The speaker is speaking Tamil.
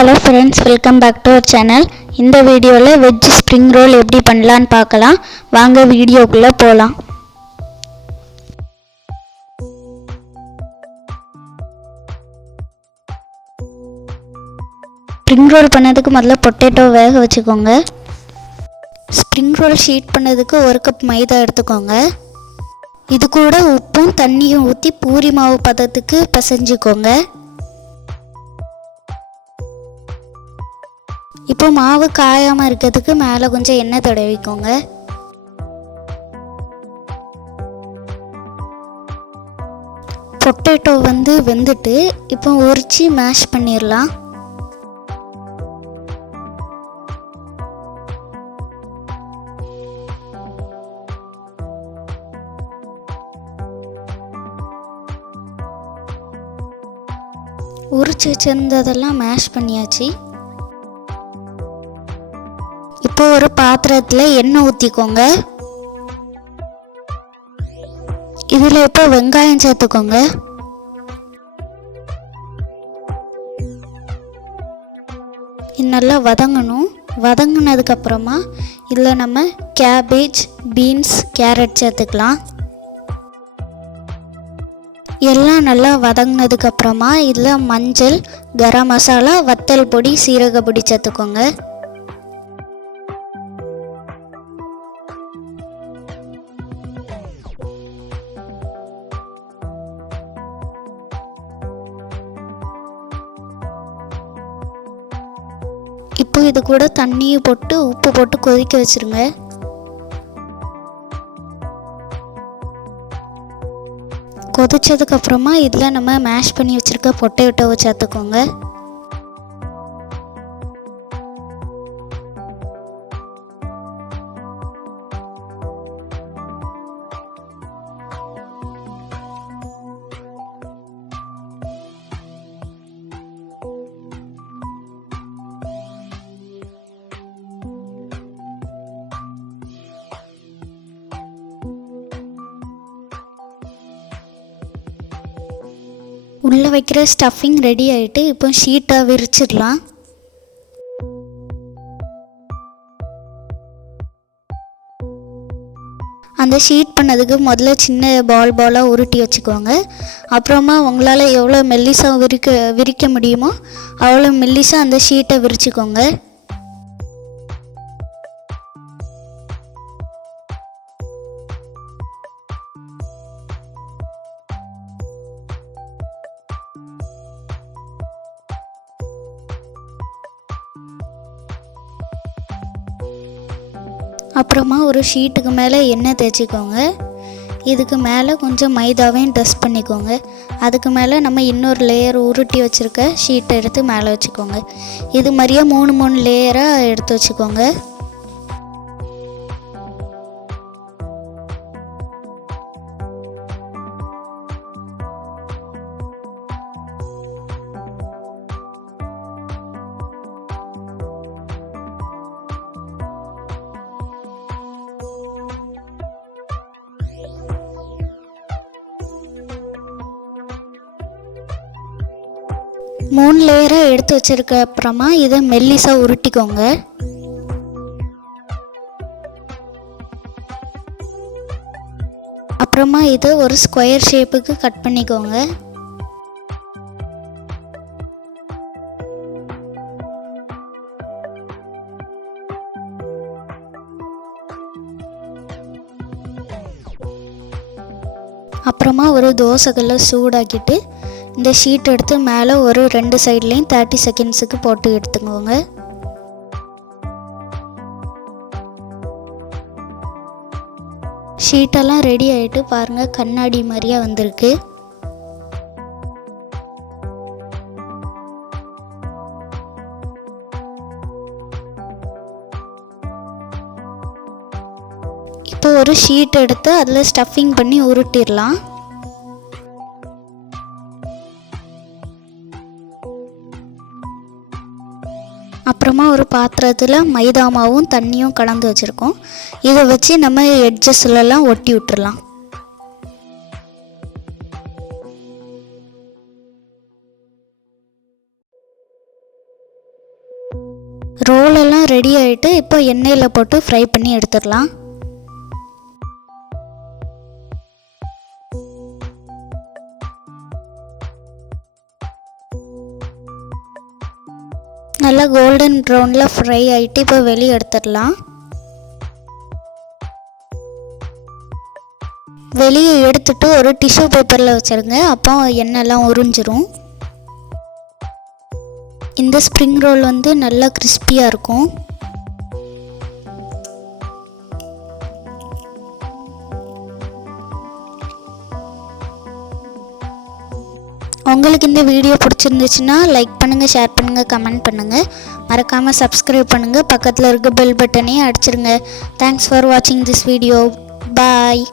Hello friends, welcome back to our channel. இந்த வீடியோவில் வெஜ் ஸ்ப்ரிங் ரோல் எப்படி பண்ணலான்னு பார்க்கலாம். வாங்க வீடியோக்குள்ளே போகலாம். ஸ்ப்ரிங் ரோல் பண்ணதுக்கு முதல்ல பொட்டேட்டோ வேக வச்சுக்கோங்க. ஸ்ப்ரிங் ரோல் ஷீட் பண்ணதுக்கு 1 கப் மைதா எடுத்துக்கோங்க. இது கூட உப்பும் தண்ணியும் ஊற்றி பூரி மாவு பதத்துக்கு பிசைஞ்சுக்கோங்க. இப்போ மாவு காயாமல் இருக்கிறதுக்கு மேலே கொஞ்சம் எண்ணெய் தடவிக்கோங்க. பொட்டேட்டோ வெந்துட்டு இப்போ உரிச்சு மேஷ் பண்ணிடலாம். உரிச்சு வச்சிருந்ததெல்லாம் மேஷ் பண்ணியாச்சு. இப்போ ஒரு பாத்திரத்தில் எண்ணெய் ஊற்றிக்கோங்க. இதில் இப்போ வெங்காயம் சேர்த்துக்கோங்க. இது நல்லா வதங்கணும். வதங்கினதுக்கப்புறமா இதில் நம்ம கேபேஜ், பீன்ஸ், கேரட் சேர்த்துக்கலாம். எல்லாம் நல்லா வதங்கினதுக்கப்புறமா இதில் மஞ்சள், கரம் மசாலா, வத்தல் பொடி, சீரக பொடி சேர்த்துக்கோங்க. இப்போ இது கூட தண்ணியை போட்டு உப்பு போட்டு கொதிக்க வச்சுருங்க. கொதிச்சதுக்கப்புறமா இதில் நம்ம மேஷ் பண்ணி வச்சுருக்க பொட்டேட்டோவை சேர்த்துக்கோங்க. உள்ளே வைக்கிற ஸ்டஃபிங் ரெடி ஆகிட்டு இப்போ ஷீட்டை விரிச்சிடலாம். அந்த ஷீட் பண்ணதுக்கு முதல்ல சின்ன பாலாக உருட்டி வச்சுக்கோங்க. அப்புறமா உங்களால் எவ்வளோ மெல்லிசாக விரிக்க முடியுமோ அவ்வளோ மெல்லிசாக அந்த ஷீட்டை விரிச்சுக்கோங்க. அப்புறமா ஒரு ஷீட்டுக்கு மேலே எண்ணெய் தேய்ச்சிக்கோங்க. இதுக்கு மேலே கொஞ்சம் மைதாவையும் டஸ்ட் பண்ணிக்கோங்க. அதுக்கு மேலே நம்ம இன்னொரு லேயர் உருட்டி வச்சுருக்க ஷீட்டை எடுத்து மேலே வச்சுக்கோங்க. இது மாதிரியே 3 லேயராக எடுத்து வச்சுக்கோங்க. மூணு லேயராக எடுத்து வச்சிருக்க அப்புறமா இதை மெல்லிசாக உருட்டிக்கோங்க. அப்புறமா இதை ஒரு ஸ்கொயர் ஷேப்புக்கு கட் பண்ணிக்கோங்க. அப்புறமா ஒரு தோசைக்கல்லை சூடாக்கிட்டு இந்த ஷீட் எடுத்து மேலே ஒரு 2 சைட்லேயும் 30 செகண்ட்ஸுக்கு போட்டு எடுத்துக்கோங்க. ஷீட்டெல்லாம் ரெடி ஆகிட்டு பாருங்கள், கண்ணாடி மாதிரியா வந்திருக்கு. இப்போ ஒரு ஷீட் எடுத்து அதில் ஸ்டஃபிங் பண்ணி உருட்டிடலாம். அப்புறமா ஒரு பாத்திரத்தில் மைதா மாவும் தண்ணியும் கலந்து வச்சுருக்கோம். இதை வச்சு நம்ம எட்ஜஸ்லலாம் ஒட்டி விட்டுறலாம். ரோலெல்லாம் ரெடி ஆகிட்டு இப்போ எண்ணெயில் போட்டு ஃப்ரை பண்ணி எடுத்துடலாம். நல்லா கோல்டன் ப்ரௌனில் ஃப்ரை ஆகிட்டு இப்போ வெளியே எடுத்துடலாம். வெளியே எடுத்துட்டு ஒரு டிஷ்யூ பேப்பரில் வச்சுருங்க, அப்போ எண்ணெய்லாம் உறிஞ்சிரும். இந்த ஸ்ப்ரிங் ரோல் வந்து நல்லா கிறிஸ்பியாக இருக்கும். உங்களுக்கு இந்த வீடியோ பிடிச்சிருந்துச்சுன்னா லைக் பண்ணுங்கள், ஷேர் பண்ணுங்கள், கமெண்ட் பண்ணுங்கள். மறக்காமல் சப்ஸ்கிரைப் பண்ணுங்கள். பக்கத்தில் இருக்க பெல் பட்டனையும் அடிச்சிருங்க. தேங்க்ஸ் ஃபார் வாட்சிங் திஸ் வீடியோ. பாய்.